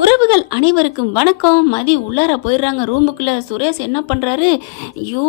உறவுகள் அனைவருக்கும் வணக்கம். மதி உள்ளார போயிடுறாங்க ரூமுக்குள்ள. சுரேஷ் என்ன பண்றாரு? ஐயோ,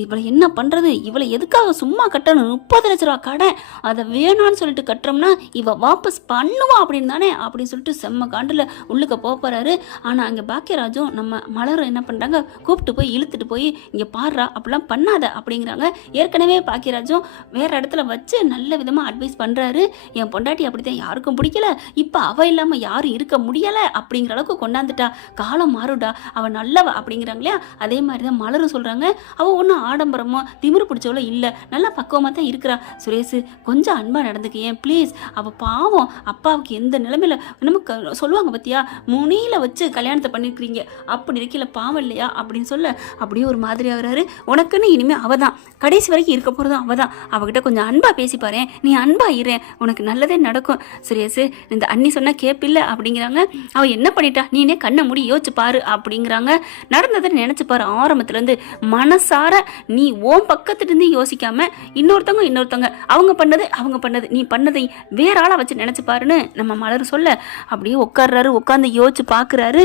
இவளை என்ன பண்றது? இவளை எதுக்காக சும்மா கட்டணும்? 30 லட்ச ரூபா கடன், அதை வேணான்னு சொல்லிட்டு கட்டுறோம்னா இவ வாபஸ் பண்ணுவா அப்படின்னு தானே அப்படின்னு சொல்லிட்டு செம்ம காண்டில் உள்ளுக்க போறாரு. ஆனா அங்க பாக்கியராஜும் நம்ம மலரும் என்ன பண்றாங்க, கூப்பிட்டு போய் இழுத்துட்டு போய் இங்க பாடுறா, அப்படிலாம் பண்ணாத அப்படிங்கிறாங்க. ஏற்கனவே பாக்கியராஜும் வேற இடத்துல வச்சு நல்ல விதமா அட்வைஸ் பண்றாரு. என் பொண்டாட்டி அப்படித்தான், யாருக்கும் பிடிக்கல, இப்ப அவ இல்லாம யாரும் இருக்க முடியல அப்படிங்கிற அளவுக்கு கொண்டாந்துட்டா, காலம் மாறுடா, அவ நல்லவ அப்படிங்கிறாங்களே. அதே மாதிரிதான் மலரும் சொல்றாங்க, அவ ஒன்றும் ஆடம்பரமோ திமிரு பிடிச்சவளோ இல்லை, நல்லா பக்குவமாக தான் இருக்கிறா. சுரேஷ் கொஞ்சம் அன்பா நடந்துக்க ஏன் ப்ளீஸ், அவ பாவம், அப்பாவுக்கு எந்த நிலைமையில நமக்கு சொல்லுவாங்க பத்தியா, முனியில வச்சு கல்யாணத்தை பண்ணிருக்கிறீங்க, அப்படி இருக்கல பாவம் இல்லையா அப்படின்னு சொல்ல அப்படியே ஒரு மாதிரி ஆகுறாரு. உனக்குன்னு இனிமே அவதான் கடைசி வரைக்கும் இருக்க போறதும் அவதான், அவகிட்ட கொஞ்சம் அன்பா பேசி பாரு, நீ அன்பா இரு, உனக்கு நல்லதே நடக்கும். சுரேஷ் இந்த அண்ணி சொன்னா கேப்பில்ல அப்படிங்கிறாங்க. அவ என்ன பண்ணிட்டா, நீனே கண்ணை மூடி யோசிச்சு பாரு அப்படிங்கிறாங்க. நடந்ததை நினைச்சு பாரு, ஆரம்பத்துல இருந்து மனசார நீ ஓம் பக்கத்துல இருந்து யோசிக்காம இன்னொருத்தவங்க அவங்க பண்ணது நீ பண்ணதை வேற ஆளா வச்சு நினைச்சு பாருன்னு நம்ம மலர் சொல்ல அப்படியே உட்கார்றாரு. உட்காந்து யோசிச்சு பாக்குறாரு.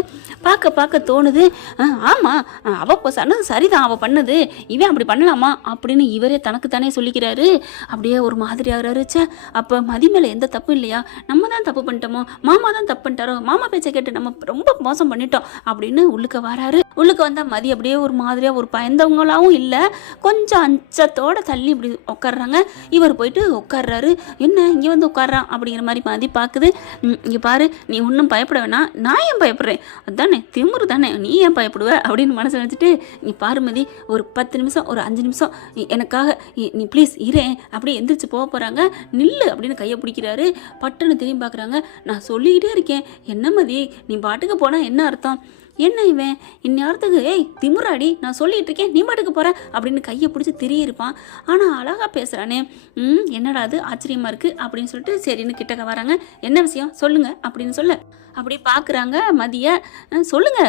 பார்க்க தோணுது, ஆமா அவ சொன்னது சரிதான், அவ பண்ணது, இவன் அப்படி பண்ணலாமா அப்படின்னு இவரே தனக்கு தானே சொல்லிக்கிறாரு. அப்படியே ஒரு மாதிரி ஆகுறாரு. அப்ப மதி மேல எந்த தப்பு இல்லையா, நம்ம தான் தப்பு பண்ணிட்டோமோ, மாமா தான் தப்பு பண்ணிட்டாரோ, மாமா பேச்சை கேட்டு நம்ம ரொம்ப மோசம் பண்ணிட்டோம் அப்படின்னு உள்ளுக்க வராரு. உள்ளுக்க வந்தா மதி அப்படியே ஒரு மாதிரியா, ஒரு பயந்தவங்களாவும் இல்ல, கொஞ்சம் அச்சத்தோட தள்ளி இப்படி உட்காடுறாங்க. இவர் போயிட்டு உட்கார்றாரு. என்ன இங்க வந்து உட்கார்றான் அப்படிங்கிற மாதிரி மதி பாக்குது. இங்க பாரு, நீ ஒன்றும் பயப்பட வேணாம், நான் ஏன் பயப்படுறேன், அதானே திமுரு தானே, நீ ஏன் பயப்படுவ அப்படின்னு மனசு நினைச்சிட்டு, நீ பாரு மதி, ஒரு 10 நிமிஷம் ஒரு 5 நிமிஷம் எனக்காக நீ ப்ளீஸ் இரேன் அப்படி எந்திரிச்சு போறாங்க. நில்லு அப்படின்னு கையை பிடிக்கிறாரு. பட்டுன்னு திரும்பி பாக்குறாங்க. நான் சொல்லிக்கிட்டே இருக்கேன், என்ன மதி நீ பாட்டுக்கு போனா என்ன அர்த்தம், என்ன இவன் இந்நேரத்துக்கு ஏய் திமுறாடி, நான் சொல்லிட்டு இருக்கேன் நீ பாட்டுக்கு போற அப்படின்னு கையை பிடிச்சி திரியிருப்பான். ஆனா அழகா பேசுறானே, என்னடா அது ஆச்சரியமா இருக்கு அப்படின்னு சொல்லிட்டு சரின்னு கிட்டக்க வராங்க. என்ன விஷயம் சொல்லுங்க அப்படின்னு சொல்ல அப்படி பாக்குறாங்க மதிய. சொல்லுங்க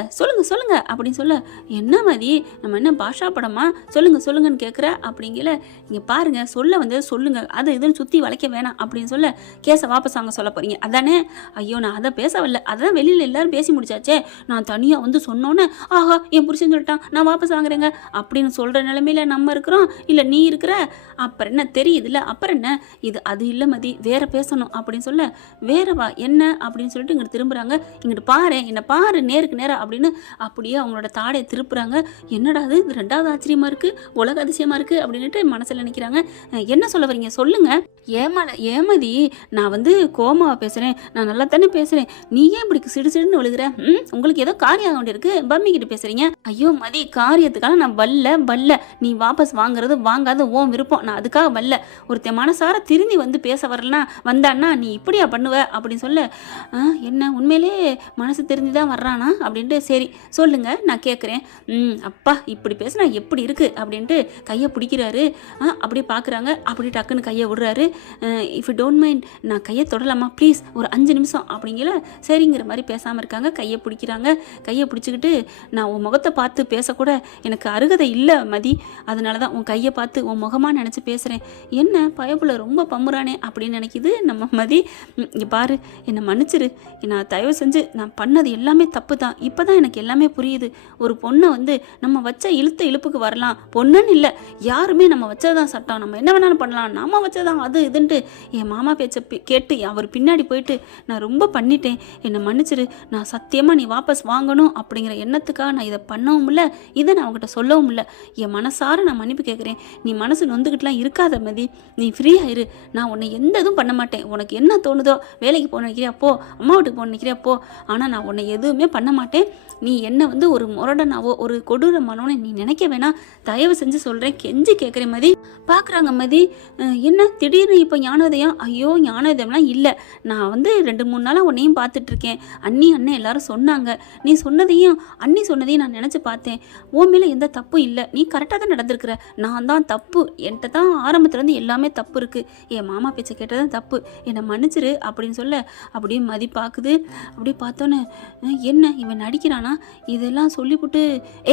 அப்படின்னு சொல்ல, என்ன மதி நம்ம என்ன பாஷா படமா, சொல்லுங்கன்னு கேட்குற அப்படிங்கல. இங்க பாருங்க, சொல்ல வந்து சொல்லுங்க, அது இதுன்னு சுத்தி வளைக்க வேணாம் அப்படின்னு சொல்ல, கேஸை வாபஸ் வாங்க சொல்ல போறீங்க அதானே. ஐயோ நான் அதை பேச வரல, அதான் வெளியில எல்லாரும் பேசி முடிச்சாச்சே, நான் தனியா வந்து சொன்னோன்னே ஆஹா என் புருஷன் சொல்லிட்டான் நான் வாபஸ் வாங்குறேங்க அப்படின்னு சொல்ற நிலைமையில நம்ம இருக்கிறோம், இல்ல நீ இருக்கிற, அப்புறம் என்ன தெரியுதுல்ல, அப்புறம் என்ன இது, அது இல்ல மதி வேற பேசணும் அப்படின்னு சொல்ல, வேறவா என்ன அப்படின்னு சொல்லிட்டு இங்கிட்டு திரும்புறாங்க. இங்கிட்டு பாரு, என்ன பாரு நேருக்கு நேரா அப்படின்னு அப்படியே அவங்களோட தாடையை திருப்புறாங்க. என்னடா இது 2வது ஆச்சரியமா இருக்கு, உலக அதிசயமா இருக்கு அப்படின்னுட்டு மனசுல நினைக்கிறாங்க. என்ன சொல்ல வரீங்க சொல்லுங்க. ஏமதி நான் வந்து கோமாவா பேசுறேன், நான் நல்லா தானே பேசுறேன், நீ ஏன் இப்படி சிடுசிடுன்னு விழுகிற, உங்களுக்கு ஏதோ காரியம் வேண்டியிருக்கு பம்மிக்கிட்டு பேசுறீங்க. ஐயோ மதி, காரியத்துக்காக நான் வல்ல, நீ வாபஸ் வாங்குறது வாங்காத ஓன் விருப்பம், நான் அதுக்காக வல்ல, ஒருத்தன் மனசார திருந்தி வந்து பேச வரலனா வந்தான்னா நீ இப்படியா பண்ணுவ அப்படின்னு சொல்ல, என்ன உண்மையிலே மனசு தெரிஞ்சுதான் வர்றானா அப்படின்ட்டு, சரி சொல்லுங்க நான் கேட்குறேன். அப்பா இப்படி பேசுனா எப்படி இருக்கு அப்படின்ட்டு கையை பிடிக்கிறாரு. அப்படியே பார்க்குறாங்க. அப்படி டக்குன்னு கையை விடுறாரு. இஃப் யூ டோன்ட் மைண்ட் நான் கையை தொடலாமா ப்ளீஸ் ஒரு 5 நிமிஷம் அப்படிங்கிற, சரிங்கிற மாதிரி பேசாமல் இருக்காங்க. கையை பிடிக்கிறாங்க. கையை பிடிச்சிக்கிட்டு, நான் உன் முகத்தை பார்த்து பேசக்கூட எனக்கு அருகதை இல்லை மதி, அதனால தான் உன் கையை பார்த்து உன் முகமாக நினச்சி பேசுகிறேன். என்ன பயப்புல ரொம்ப பம்முறானே அப்படின்னு நினைக்கிது நம்ம மதி. இங்கே பாரு, என்னை மன்னிச்சிரு, நான் தயவு செஞ்சு நான் பண்ணது எல்லாமே தப்பு தான், இப்போ தான் எனக்கு எல்லாமே புரியுது. ஒரு பொண்ணை வந்து நம்ம வச்ச இழுப்புக்கு வரலாம், பொண்ணுன்னு இல்லை யாருமே நம்ம வச்சதான் சட்டம், நம்ம என்ன வேணாலும் பண்ணலாம், நாம வச்சதான் அது இதுன்ட்டு என் மாமா பேச்சை கேட்டு அவர் பின்னாடி போயிட்டு நான் ரொம்ப பண்ணிட்டேன், என்னை மன்னிச்சிரு, நான் சத்தியமாக நீ வாபஸ் வாங்கணும் அப்படிங்கிற எண்ணத்துக்காக நான் இதை பண்ணவும் இல்லை, இதை நான் அவங்ககிட்ட சொல்லவும் இல்லை, என் மனசார நான் மன்னிப்பு கேட்குறேன், நீ மனசு நொந்துக்கிட்டுலாம் இருக்காத மதி, நீ ஃப்ரீயாக இரு, நான் உன்னை எந்த இதுவும் பண்ண மாட்டேன், உனக்கு என்ன தோணுதோ, வேலைக்கு போக நினைக்கிறியா போ, அம்மா வீட்டுக்கு போக நினைக்கிறியா போ, ஆனால் நான் உன்னை எதுவுமே பண்ண மாட்டேன், நீ என்ன வந்து ஒரு முரடனாவோ ஒரு கொடூரமானவனோ நீ நினைக்க வேணாம், தயவு செஞ்சு சொல்கிறேன், கெஞ்சி கேட்குறேன் மதி. பார்க்குறாங்க மதி, என்ன திடீர்னு இப்போ ஞானோதயம், ஐயோ ஞானோதயம்லாம் இல்லை, நான் வந்து 2-3 நாளாக உன்னையும் பார்த்துட்ருக்கேன், அண்ணன் எல்லாரும் சொன்னாங்க, நீ சொன்னதையும் அண்ணி சொன்னதையும் நான் நினச்சி பார்த்தேன், உன் மேலே எந்த தப்பும் இல்லை, நீ கரெக்டாக தான் நடந்திருக்கிற, நான் தான் தப்பு, என்கிட்ட தான் ஆரம்பத்துலேருந்து எல்லாமே தப்பு இருக்குது, என் மாமா பேச்சை கேட்டதான் தப்பு, என்னை மன்னிச்சிரு அப்படின்னு சொல்ல, அப்படியே மதி பார்க்குது. அப்படியே பார்த்தோன்னே என்ன இவன் நடிக்கிறானா, இதெல்லாம் சொல்லிவிட்டு,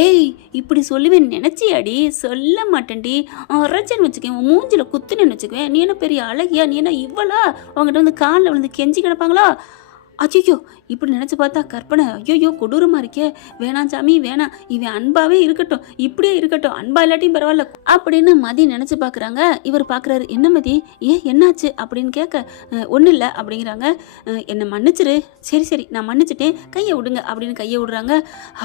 ஏய் இப்படி சொல்லுவேன் நினச்சியாடி, சொல்ல மாட்டேன்டி, அரைச்சேன்னு வச்சுக்கேன், மூஞ்சில குத்துனேன்னு வச்சுக்குவேன், நீ என்ன பெரிய அழகியா, நீ என்ன இவ்வளோ அவங்ககிட்ட வந்து காலில் விழுந்து கெஞ்சி கிடப்பாங்களா, அச்சோ, இப்படி நினச்சி பார்த்தா கற்பனை ஐயோ கொடூரமாக இருக்கே. வேணாம் சாமி வேணாம், இவன் அன்பாவே இருக்கட்டும், இப்படியே இருக்கட்டும், அன்பா இல்லாட்டியும் பரவாயில்ல அப்படின்னு மதி நினச்சி பார்க்குறாங்க. இவர் பார்க்குறாரு, என்ன மதி ஏன் என்னாச்சு அப்படின்னு கேட்க, ஒன்றும் இல்லை அப்படிங்கிறாங்க. என்னை மன்னிச்சிரு. சரி சரி நான் மன்னிச்சிட்டேன், கையை விடுங்க அப்படின்னு கையை விடுறாங்க.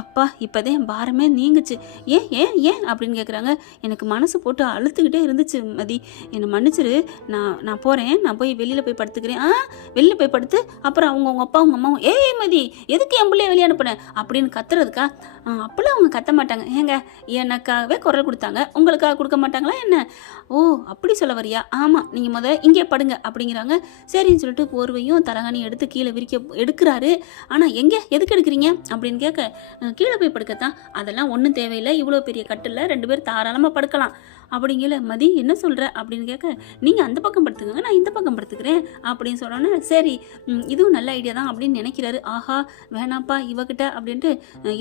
அப்பா இப்போதான் பாரமே நீங்குச்சு. ஏன் ஏன் ஏன் அப்படின்னு கேட்குறாங்க. எனக்கு மனசு போட்டு அழுத்துக்கிட்டே இருந்துச்சு மதி, என்னை மன்னிச்சிரு. நான் போகிறேன், நான் போய் வெளியில் போய் படுத்துக்கிறேன். வெளியில் போய் படுத்து அப்புறம் அவங்க அப்பா அவங்க அம்மாவும் ஏய் மதி எதுக்கு என் பிள்ளைய வெளியே அனுப்புனேன் அப்படின்னு கத்துறதுக்கா? அப்பெல்லாம் அவங்க கத்த மாட்டாங்க. ஏங்க எனக்காகவே குரல் கொடுத்தாங்க, உங்களுக்காக கொடுக்க மாட்டாங்களா என்ன? ஓ அப்படி சொல்ல வரியா? ஆமாம் நீங்கள் முதல்ல இங்கே படுங்க அப்படிங்கிறாங்க. சரின்னு சொல்லிட்டு போர்வையும் தலகாணியும் எடுத்து கீழே எடுக்கிறாரு. ஆனால் எங்கே எதுக்கு எடுக்கிறீங்க அப்படின்னு கேட்க, கீழே போய் படுக்கத்தான். அதெல்லாம் ஒன்றும் தேவையில்லை, இவ்வளோ பெரிய கட்டில் 2 பேர் தாராளமாக படுக்கலாம் அப்படிங்கல. மதி என்ன சொல்கிற அப்படின்னு கேட்க, நீங்கள் அந்த பக்கம் படுத்துக்கோங்க, நான் இந்த பக்கம் படுத்துக்கிறேன் அப்படின்னு சொன்னோன்னே சரி இதுவும் நல்ல ஐடியா தான் அப்படின்னு நினைக்கிறாரு. ஆஹா வேணாப்பா இவகிட்ட அப்படின்ட்டு,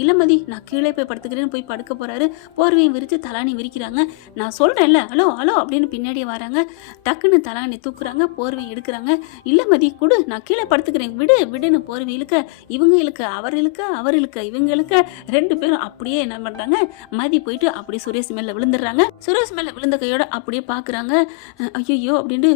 இல்லை மதி நான் கீழே போய் படுத்துக்கிறேன்னு போய் படுக்க போகிறாரு. போர்வையும் விரித்து தலாணி விரிக்கிறாங்க. நான் சொல்கிறேன்ல ஹலோ ஹலோ அப்படின்னு பின்னாடியே வராங்க. டக்குன்னு தலாணி தூக்குறாங்க, போர்வை எடுக்கிறாங்க. இல்லை மதி கொடு, நான் கீழே படுத்துக்கிறேன், விடு விடுன்னு போர்வை இழுக்க, இவங்க இழுக்க அவர் இழுக்க அவர் இழுக்க இவங்க இழுக்க 2 பேரும் அப்படியே என்ன பண்ணுறாங்க, மதி போயிட்டு அப்படியே சுரேஷ் மேலே விழுந்துடுறாங்க. சுரேஷ் மேலே விழுந்த கையோட அப்படியே பார்க்குறாங்க. ஐயோ அப்படின்ட்டு,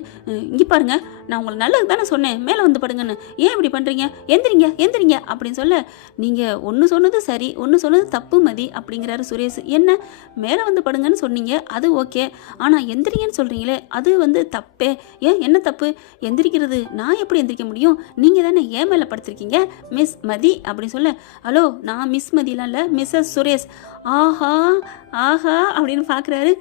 இங்கே பாருங்க நான் உங்களுக்கு நல்லது தானே சொன்னேன், மேலே வந்து படுங்கன்னு, ஏன் இப்படி பண்ணுறீங்க, எந்திரிங்க எந்திரிங்க அப்படின்னு சொல்ல, நீங்கள் ஒன்று சொன்னது சரி ஒன்று சொன்னது தப்பு மதி அப்படிங்கிறாரு சுரேஷ். என்ன மேலே வந்து படுங்கன்னு சொன்னீங்க அது ஓகே, ஆனால் எந்திரிங்கன்னு சொல்கிறீங்களே அது வந்து தப்பே. ஏன் என்ன தப்பு? எந்திரிக்கிறது நான் எப்படி எந்திரிக்க முடியும், நீங்கள் தானே ஏன் மேலே படுத்திருக்கீங்க மிஸ் மதி அப்படின்னு சொல்ல, ஹலோ நான் மிஸ் மதிலாம் இல்லை மிஸ்ஸஸ் சுரேஷ். ஆஹா ஆஹா அப்படின்னு பார்க்குறாரு.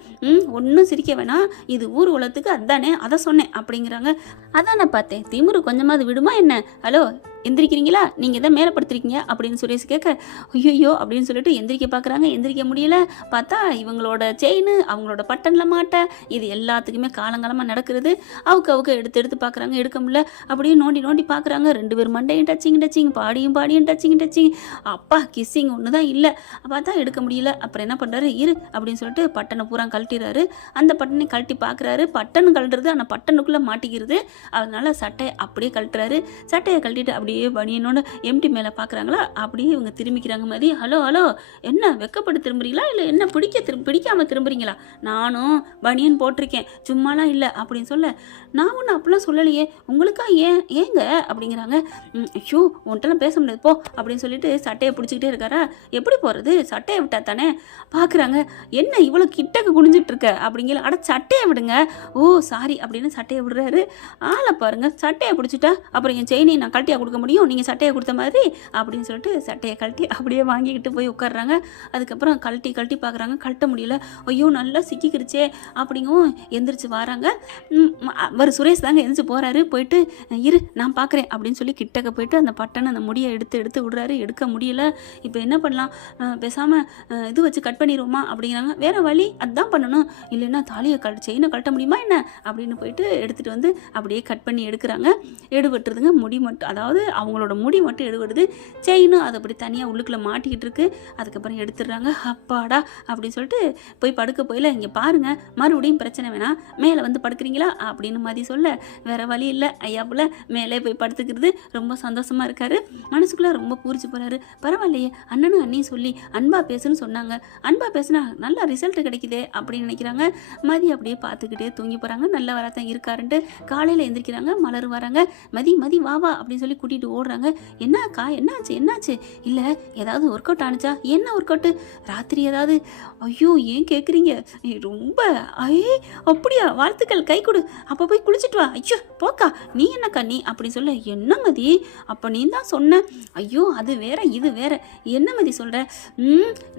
ஒன்றும் சிரிக்க வேணாம், இது ஊர் உலகத்துக்கு அதானே அதை சொன்னேன் அப்படிங்கிறாங்க. அதான் நான் பார்த்தேன், திமுரு கொஞ்சமாவது விடுமா என்ன? ஹலோ எந்திரிக்கிறீங்களா, நீங்கள் தான் மேலே படுத்துருக்கீங்க அப்படின்னு சுரேஷ் கேட்க, ஐயோ அப்படின்னு சொல்லிட்டு எந்திரிக்க பார்க்குறாங்க. எந்திரிக்க முடியல. பார்த்தா இவங்களோட செயின் அவங்களோட பட்டனில் மாட்ட, இது எல்லாத்துக்குமே காலங்காலமாக நடக்கிறது. அவுக்கு எடுத்து பார்க்குறாங்க, எடுக்க முடியல. அப்படியே நோண்டி நோண்டி பார்க்குறாங்க. 2 பேர் மண்டையும் டச்சிங் பாடியும் டச்சிங். அப்பா கிஸ்ஸிங் ஒன்று தான் இல்லை. பார்த்தா எடுக்க முடியல. அப்புறம் என்ன பண்ணுறாரு, இரு அப்படின்னு சொல்லிட்டு பட்டனை பூரா கழட்டிடுறாரு. அந்த பட்டனை கழட்டி பார்க்குறாரு, பட்டன் கழட்டுறது ஆனால் பட்டனுக்குள்ளே மாட்டிக்கிறது. அதனால சட்டையை அப்படியே கழட்டுறாரு. சட்டையை கழட்டிட்டு அப்படியே பனியனோட எம்டி மேலே பார்க்குறாங்களா, அப்படியே இவங்க திரும்பிக்கிறாங்க. மாதிரி ஹலோ ஹலோ என்ன வெக்கப்பட்டு திரும்புறீங்களா இல்லை என்ன பிடிக்காமல் திரும்புறீங்களா? நானும் பனியன் போட்டிருக்கேன் சும்மாலாம் இல்லை அப்படின்னு சொல்ல, நான் ஒன்றும் அப்படிலாம் சொல்லலையே, உங்களுக்கா ஏங்க அப்படிங்கிறாங்க. ஐயோ உன்ட்டெல்லாம் பேச முடியாது போ அப்படின்னு சொல்லிட்டு சட்டையை பிடிச்சிக்கிட்டே இருக்காரா. எப்படி போகிறது, சட்டையை விட்டா தானே. பார்க்குறாங்க, என்ன இவ்வளோ கிட்டக்க குனிஞ்சிட்டு இருக்க அப்படிங்கிற, அட சட்டையை விடுங்க. ஓ சாரி அப்படின்னு சட்டையை விடுறாரு. ஆளை பாருங்க, சட்டையை பிடிச்சிட்டா அப்புறம் என் செயினை நான் கழட்டியாக கொடுக்க முடியும், நீங்கள் சட்டையை கொடுத்த மாதிரி அப்படின்னு சொல்லிட்டு சட்டையை கழட்டி அப்படியே வாங்கிக்கிட்டு போய் உட்காடுறாங்க. அதுக்கப்புறம் கழட்டி பார்க்குறாங்க, கழட்ட முடியல. ஐயோ நல்லா சிக்கிக்கிடுச்சே அப்படிங்கவும் எந்திரிச்சு வராங்க. அவர் சுரேஷ் தாங்க எந்திரிச்சு போகிறாரு. போயிட்டு இரு நான் பார்க்குறேன் அப்படின்னு சொல்லி கிட்டக்க போயிட்டு அந்த பட்டனை அந்த முடியை எடுத்து விடுறாரு. எடுக்க முடியல. இப்போ என்ன பண்ணலாம், பேசாமல் இது வச்சு கட் பண்ணிடுவோமா அப்படிங்கிறாங்க. வேறு வழி அதுதான் பண்ணணும், இல்லைன்னா தாலியை செயினை கழட்ட முடியுமா என்ன அப்படின்னு போயிட்டு எடுத்துகிட்டு வந்து அப்படியே கட் பண்ணி எடுக்கிறாங்க. எடுபட்டுருதுங்க. முடி மட்டும், அதாவது அவங்களோட முடி மட்டும் எடுபடுது. செயினும் அது அப்படி தனியாக உள்ளுக்குள்ளே மாட்டிக்கிட்டு இருக்கு. அதுக்கப்புறம் எடுத்துடுறாங்க. அப்பாடா அப்படின்னு சொல்லிட்டு போய் படுக்க போயில, இங்கே பாருங்கள் மறுபடியும் பிரச்சனை வேணாம், மேலே வந்து படுக்கிறீங்களா அப்படின்னு மதி சொல்ல, வேறு வழி இல்லை ஐயா போல் மேலே போய் படுத்துக்கிறது. ரொம்ப சந்தோஷமாக இருக்காரு. மனசுக்குள்ளே ரொம்ப பூரிச்சு போகிறாரு. பரவாயில்லையே அண்ணனும் அண்ணியும் சொல்லி அன்பா பேசுன்னு சொன்னாங்க, அன்பா பேசுனா நல்ல ரிசல்ட் கிடைக்குதே அப்படின்னு நினைக்கிறாங்க. மதி அப்படியே பார்த்துக்கிட்டே தூங்கி போகிறாங்க. நல்ல வரத்தான் இருக்காருன்ட்டு காலையில் எந்திரிக்கிறாங்க. மலர் வராங்க. மதி வா அப்படின்னு சொல்லி கூட்டிகிட்டு ஓடுறாங்க. என்னாக்கா என்னாச்சு இல்லை ஏதாவது ஒர்க் அவுட் ஆனிச்சா? என்ன ஒர்க் அவுட்டு, ராத்திரி ஏதாவது? ஐயோ ஏன் கேட்குறீங்க, ரொம்ப அப்படியா, வாழ்த்துக்கள், கை கொடு, அப்போ போய் குளிச்சுட்டு வா. ஐயோ போக்கா, நீ என்னக்கா நீ அப்படி சொல்ல, என்ன மதி அப்போ நீ தான் சொன்ன, ஐயோ அது வேற இது வேற, என்ன மதி சொல்கிற,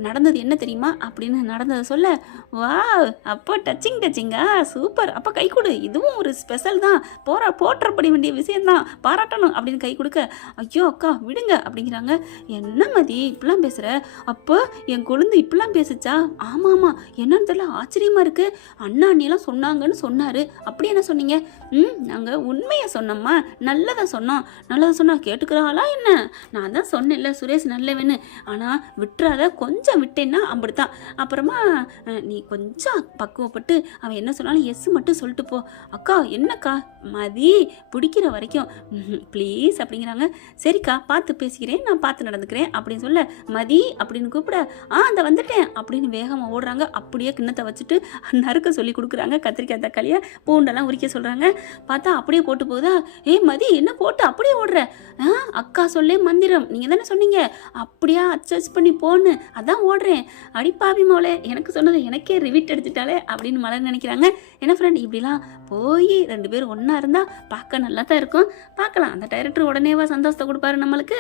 நடந்தது என்ன தெரியுமா அப்படின்னு நடந்ததை சொல்ல, வா அப்போ டச்சிங்கா சூப்பர், அப்போ கை கொடு, இதுவும் ஒரு ஸ்பெஷல் தான், போற்றப்பட வேண்டிய விஷயம்தான், பாராட்டணும் அப்படின்னு கை கொடுக்க, ஐயோ அக்கா விடுங்க அப்படிங்கிறாங்க. என்ன மதி இப்படிலாம் பேசுகிற, அப்போ என் குழந்தை இப்படிலாம் பேசுச்சா? ஆமாம் என்னன்னு தெரியல, ஆச்சரியமாக இருக்குது, அண்ணா அண்ணியெல்லாம் சொன்னாங்கன்னு சொன்னார். அப்படி என்ன சொன்னீங்க? நாங்கள் உண்மையை சொன்னோம்மா, நல்லதை சொன்னா கேட்டுக்கிறாளா என்ன? நான் தான் சொன்னேன்ல சுரேஷ் நல்லவன்னு, ஆனால் விட்டுறாத, கொஞ்சம் விட்டேன்னா அப்படித்தான், அப்புறமா நீ கொஞ்சம் பக்குவப்பட்டு அவன் என்ன சொன்னாலும் எஸ் மட்டும் சொல்லிட்டு போ. அக்கா என்னக்கா, மதி பிடிக்கிற வரைக்கும் ப்ளீஸ் அப்படி அப்படிங்கிறாங்க. சரிக்கா பார்த்து பேசிக்கிறேன், நான் பார்த்து நடந்துக்கிறேன் அப்படின்னு சொல்ல மதி அப்படின்னு கூப்பிட அந்த வந்துட்டேன் அப்படின்னு வேகமாக ஓடுறாங்க. அப்படியே கிண்ணத்தை வச்சுட்டு நறுக்க சொல்லி கொடுக்குறாங்க. கத்திரிக்காய் தக்காளியை பூண்டெல்லாம் உரிக்க சொல்கிறாங்க. பார்த்தா அப்படியே போட்டு போகுதா. மதி என்ன போட்டு அப்படியே ஓடுற? அக்கா சொல்லே மந்திரம், நீங்கள் தானே சொன்னீங்க அப்படியா அட்ஜஸ்ட் பண்ணி போன்னு, அதான் ஓடுறேன். அடிப்பாவி மோளே, எனக்கு சொன்னது எனக்கே ரிவிட் எடுத்துட்டாலே அப்படின்னு மலர் நினைக்கிறாங்க. என்ன ஃப்ரெண்ட், இப்படிலாம் போய் 2 பேரும் ஒன்றா இருந்தால் பார்க்க நல்லா தான் இருக்கும். பார்க்கலாம், அந்த டைரக்டர் உடனேவா சந்தோஷத்தை கொடுப்பாரு நம்மளுக்கு.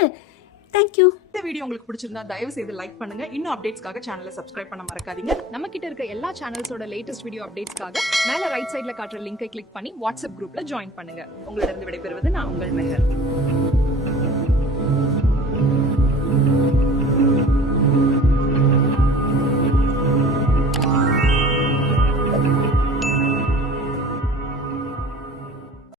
தேங்க்யூ. இந்த வீடியோ உங்களுக்கு பிடிச்சிருந்தா தயவு செய்து லைக் பண்ணுங்க. இன்னும் அப்டேட்ஸ்க்காக சேனலை சப்ஸ்கிரைப் பண்ண மறக்காதீங்க. நம்ம கிட்ட இருக்க எல்லா சேனல்ஸோட லேட்டஸ்ட் வீடியோ அப்டேட்ஸ்க்காக மேல ரைட் சைடுல காட்டுற லிங்கை கிளிக் பண்ணி வாட்ஸ்அப் குரூப்ல ஜாயின் பண்ணுங்க. உங்களிடம் விடைபெறுவது நான் உங்கள் மெஹர்.